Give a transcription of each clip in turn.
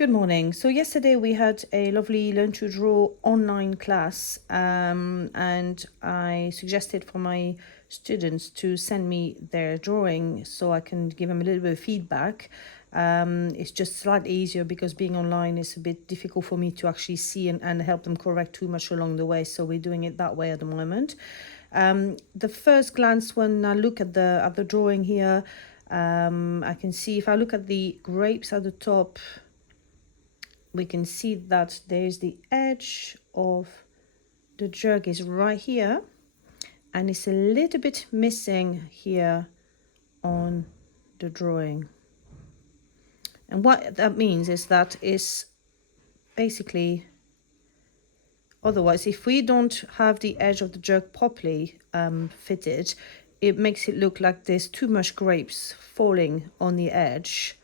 Good morning. So yesterday we had a lovely Learn to Draw online class, and I suggested for my students to send me their drawing so I can give them a little bit of feedback. It's just slightly easier because being online is a bit difficult for me to actually see and help them correct too much along the way. So we're doing it that way at the moment. The first glance when I look at the drawing here, I can see if I look at the grapes at the top, we can see that there's the edge of the jug is right here, and it's a little bit missing here on the drawing. And what that means is that is basically, otherwise, if we don't have the edge of the jug properly fitted, it makes it look like there's too much grapes falling on the edge.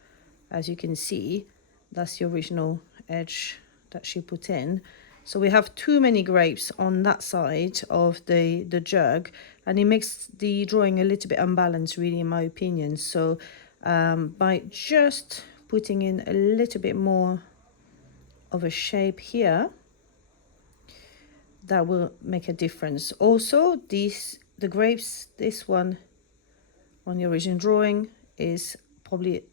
As you can see, that's the original edge that she put in. So we have too many grapes on that side of the jug, and it makes the drawing a little bit unbalanced, really, in my opinion. So by just putting in a little bit more of a shape here, that will make a difference. Also, the grapes, this one on the original drawing is probably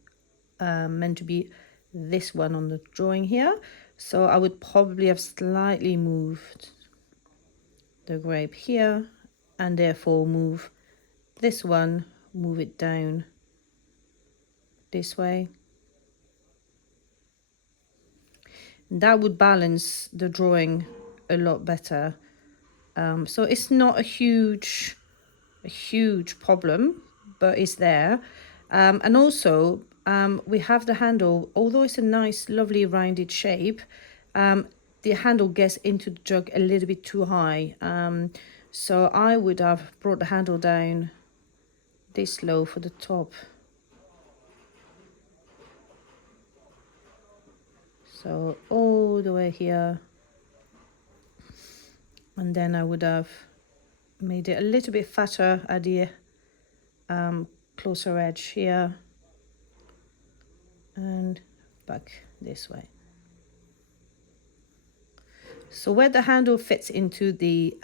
meant to be this one on the drawing here. So I would probably have slightly moved the grape here, and therefore move this one, move it down this way. That would balance the drawing a lot better. So it's not a huge problem, but it's there. And also we have the handle, although it's a nice lovely rounded shape, the handle gets into the jug a little bit too high. So I would have brought the handle down this low for the top. So all the way here. And then I would have made it a little bit fatter at the closer edge here. And back this way. So where the handle fits into the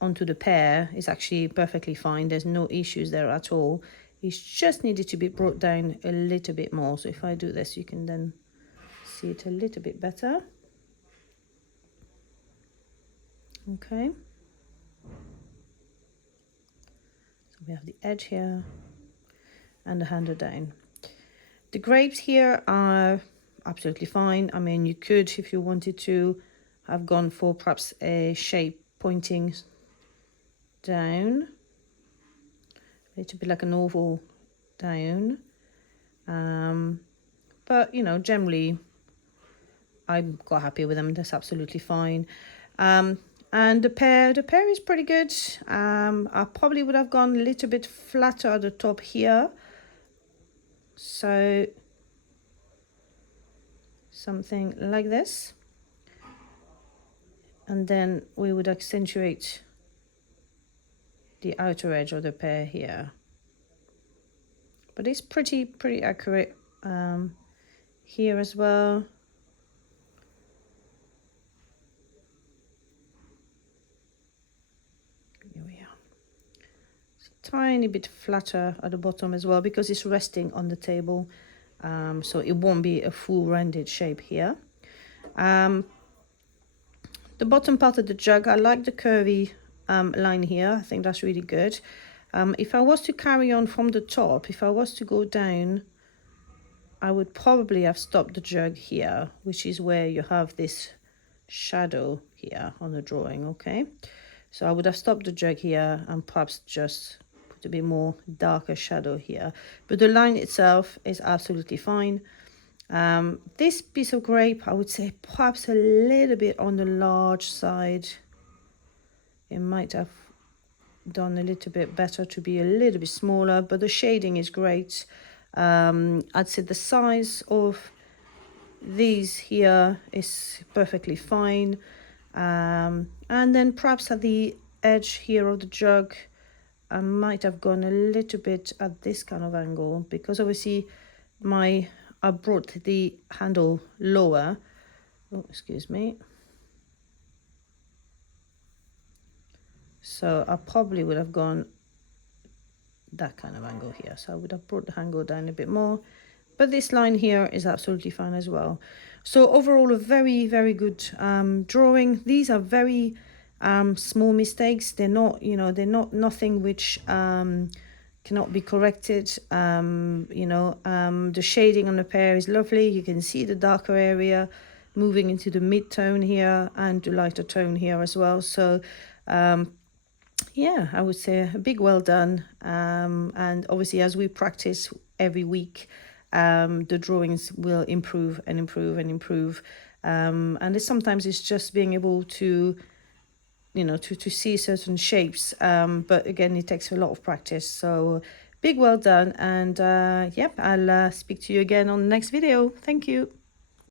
onto the pear is actually perfectly fine. There's no issues there at all. It's just needed to be brought down a little bit more. So if I do this, you can then see it a little bit better. Okay. So we have the edge here and the handle down. The grapes here are absolutely fine. I mean, you could, if you wanted to, have gone for perhaps a shape pointing down, a little bit like an oval down. But, you know, generally, I'm quite happy with them. That's absolutely fine. And the pear is pretty good. I probably would have gone a little bit flatter at the top here. So something like this. And then we would accentuate the outer edge of the pear here. But it's pretty accurate here as well. Here we are. It's a tiny bit flatter at the bottom as well because it's resting on the table. So it won't be a full rounded shape here. The bottom part of the jug, I like the curvy line here. I think that's really good. If I was to carry on from the top, if I was to go down, I would probably have stopped the jug here, which is where you have this shadow here on the drawing, okay? So I would have stopped the jug here and perhaps just put a bit more darker shadow here. But the line itself is absolutely fine. This piece of grape, I would say perhaps a little bit on the large side. It might have done a little bit better to be a little bit smaller, but the shading is great. I'd say the size of these here is perfectly fine. And then perhaps at the edge here of the jug, I might have gone a little bit at this kind of angle because obviously my I brought the handle lower. Oh, excuse me. So I probably would have gone that kind of angle here. So I would have brought the angle down a bit more. But this line here is absolutely fine as well. So overall, a very, very good drawing. These are very small mistakes. They're not, you know, they're not nothing which cannot be corrected. The shading on the pear is lovely. You can see the darker area moving into the mid-tone here and the lighter tone here as well. So yeah, I would say a big well done. And obviously, as we practice every week, the drawings will improve and improve and improve. And sometimes it's just being able to, you know, to see certain shapes. But again, it takes a lot of practice. So big well done. And yep, I'll speak to you again on the next video. Thank you.